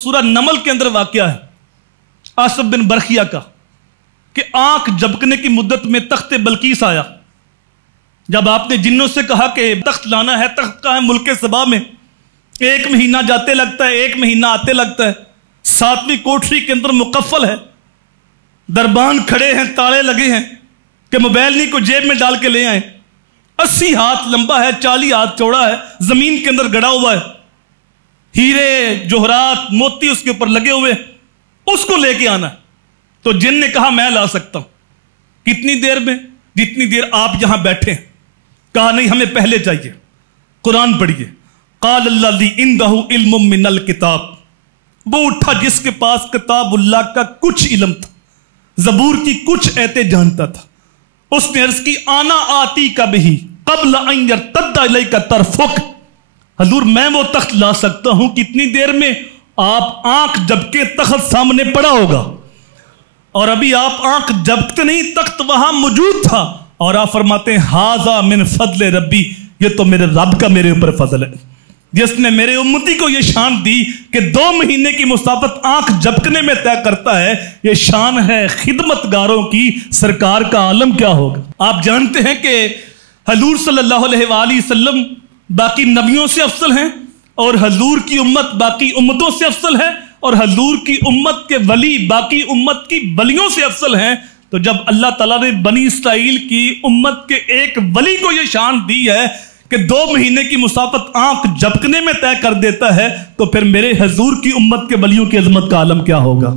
سورہ نمل کے اندر واقعہ ہے آصف بن برخیہ کا کہ آنکھ جھپکنے کی مدت میں تخت بلقیس آیا۔ جب آپ نے جنوں سے کہا کہ تخت لانا ہے، تخت کا ہے ملک سبا میں، 1 مہینہ جاتے لگتا ہے، 1 مہینہ آتے لگتا ہے، 7ویں کوٹری کے اندر مقفل ہے، دربان کھڑے ہیں، تالے لگے ہیں کہ موبائل نہیں کو جیب میں ڈال کے لے آئیں، 80 ہاتھ لمبا ہے، 40 ہاتھ چوڑا ہے، زمین کے اندر گڑا ہوا ہے، ہیرے جوہرات موتی اس کے اوپر لگے ہوئے، اس کو لے کے آنا ہے۔ تو جن نے کہا میں لا سکتا ہوں۔ کتنی دیر میں؟ جتنی دیر آپ یہاں بیٹھے ہیں۔ کہا نہیں، ہمیں پہلے چاہیے۔ قرآن پڑھیے، قال الذی عندہ علم من الکتاب، وہ اٹھا جس کے پاس کتاب اللہ کا کچھ علم تھا، زبور کی کچھ ایتیں جانتا تھا۔ اس نے عرض کی آنا آتی کا بھی قبل ان یرتد الیک طرفک، حضور میں وہ تخت لا سکتا ہوں کتنی دیر میں؟ آپ آنکھ جھپکے تخت سامنے پڑا ہوگا، اور ابھی آپ آنکھ جھپکتے نہیں، تخت وہاں موجود تھا، اور آپ فرماتے ہیں ھذا من فضل ربی، یہ تو میرے رب کا میرے اوپر فضل ہے، جس نے میرے امتی کو یہ شان دی کہ 2 مہینے کی مسافت آنکھ جھپکنے میں طے کرتا ہے۔ یہ شان ہے خدمتگاروں کی، سرکار کا عالم کیا ہوگا۔ آپ جانتے ہیں کہ حضور صلی اللہ علیہ وآلہ وسلم باقی نبیوں سے افضل ہیں، اور حضور کی امت باقی امتوں سے افضل ہے، اور حضور کی امت کے ولی باقی امت کی ولیوں سے افضل ہیں۔ تو جب اللہ تعالیٰ نے بنی اسرائیل کی امت کے ایک ولی کو یہ شان دی ہے کہ 2 مہینے کی مسافت آنکھ جھپکنے میں طے کر دیتا ہے، تو پھر میرے حضور کی امت کے ولیوں کی عظمت کا عالم کیا ہوگا۔